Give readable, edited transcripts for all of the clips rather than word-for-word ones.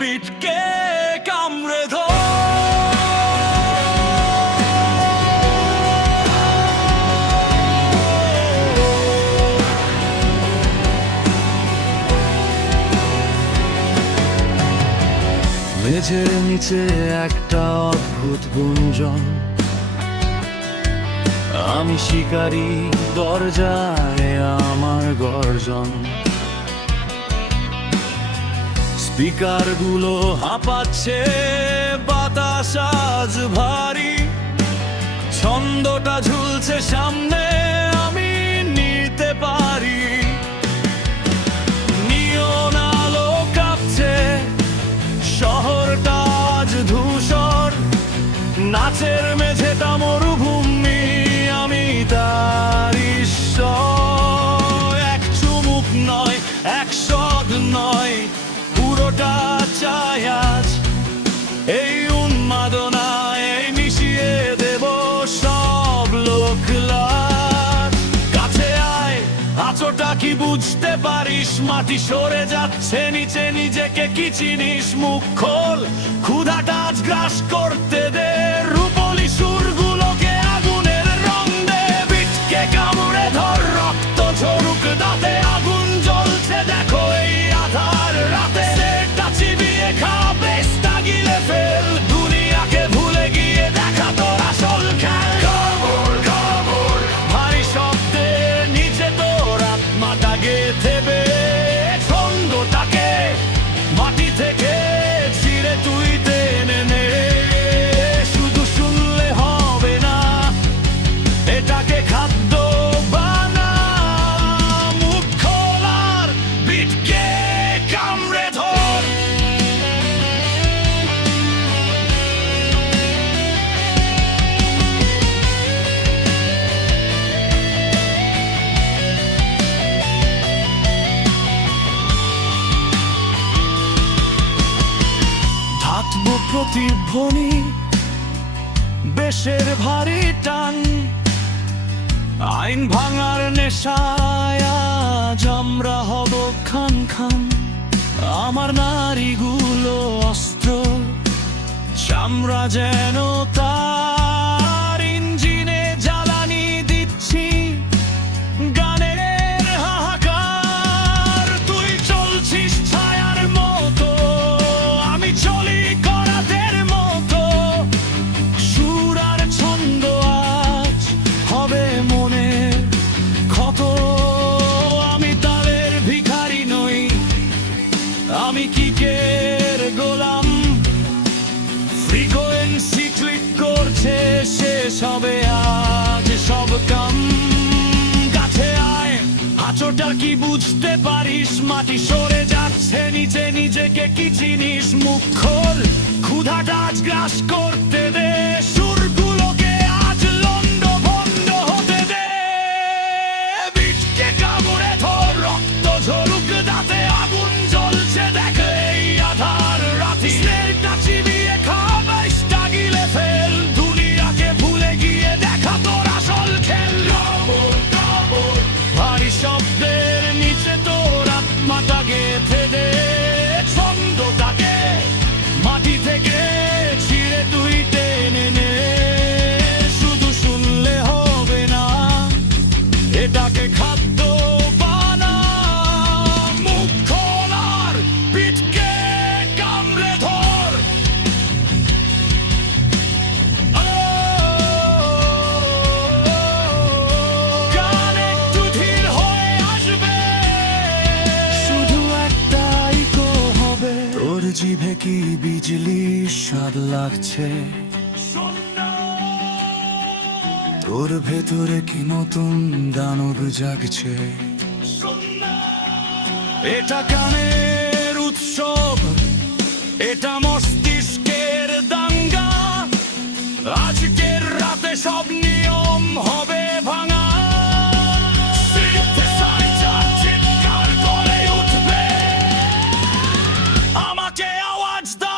বিটকে কামড়ে ধর। মেঝের নিচে একটা অদ্ভুত গুঞ্জন, আমি শিকারী, দরজায় আমার গর্জন। স্পিকার গুলো হাঁপাচ্ছে, বাতাস আজ ভারী, ছন্দটা ঝুলছে সামনে, আমি নিতে পারি। নিয়ন আলো কাঁপছে, শহরটা আজ ধূসর, নাচের মেঝেটা মরুভূমি, আমি তার ঈশ্বর। এক চুমুক নয়, এক শব্দ নয়, পুরোটা চাই আজ এই উন্মাদনায় মিশিয়ে দেব সব লোক লাজ। কাছে আয়, আঁচোটা কি বুঝতে পারিস? মাটি সরে যাচ্ছে নিচে, নিজেকে কি চিনিস? মুখ খোল, ক্ষুধাটা আজ গ্রাস করতে দে। রূপলি সুরগুলোকে আগুনের রং দে, বিটকে কামড়ে ধর, রক্ত ঝরুক দাঁতে, আগুন জ্বলছে দেখো এই আধার রাতে। সেটা চিবিয়ে খা, বেশটা গিলে ফেল, দুনিয়াকে ভুলে গিয়ে দেখা তোর আসল খেল। কামড় কামড়, ভারী শব্দে নিচে তোর আত্মাটা গেঁথে বে। ছন্দটাকে মাটি থেকে ছিঁড়ে তুই টেনে নে, শুধু শুনলে হবে না, এটাকে খাদ্য বানা। মুখ খোলার, বিটকে কামড়ে ধর। ধাতব প্রতিধ্বনি, বেশের ভারী টান, আইন ভাঙার নেশায় আজ আমরা হব খান খান। আমার নারীগুলো অস্ত্র, চামড়া যেন তার, ইঞ্জিনে জ্বালানি দিচ্ছি গানের হাহাকার। তুই চলছিস ছায়ার মতো, আমি চলি করাতের মতো, সুর আর ছন্দ আজ হবে মনে ক্ষত। আমি তালের ভিখারি নই, আমি কিকের গোলাম, ফ্রিকোয়েন্সি ক্লিক করছে, শেষ হবে আজ সব কাম। কাছে আয়, আঁচোটা কি বুঝতে পারিস? মাটি সরে যাচ্ছে নিচে, নিজেকে কি চিনিস? মুখ খোল, ক্ষুধাটা আজ গ্রাস করতে দে, সুরগুলোকে আজ লন্ড ভন্ড হতে দে। বিটকে কামড়ে ধর, রক্ত ঝরুক দাঁতে, আগুন জ্বলছে দেখ এই আধার রাতি। স্নেহটা চিবিয়ে খা, বেশটা গিলে ফেল, দুনিয়াকে ভুলে গিয়ে দেখা তোর আসল খেল। কামড় কামড়, ভারী শব্দের নিচে তোর আত্মাটা গেঁথে দে। ছন্দটাকে মাটি থেকে ছিঁড়ে তুই টেনে নে, শুধু শুনলে হবে না, এটাকে খাদ্য বানা। মুখ খোলার, বিটকে কামড়ে ধর। গান একটু ধীর হয়ে আসবে, শুধু একটাই তো হবে। তোর জিভে কি বিজলির স্বাদ লাগছে? তোর ভেতরে কি নতুন দানব জাগছে? এটা গানের উৎসব, এটা মস্তিষ্কের দাঙ্গা, আজকের রাতে সব নিয়ম হবে ভাঙা। Synthesizer চিৎকার করে উঠবে, আমাকে আওয়াজ দাও।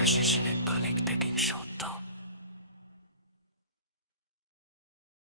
Decision and panic taking shot.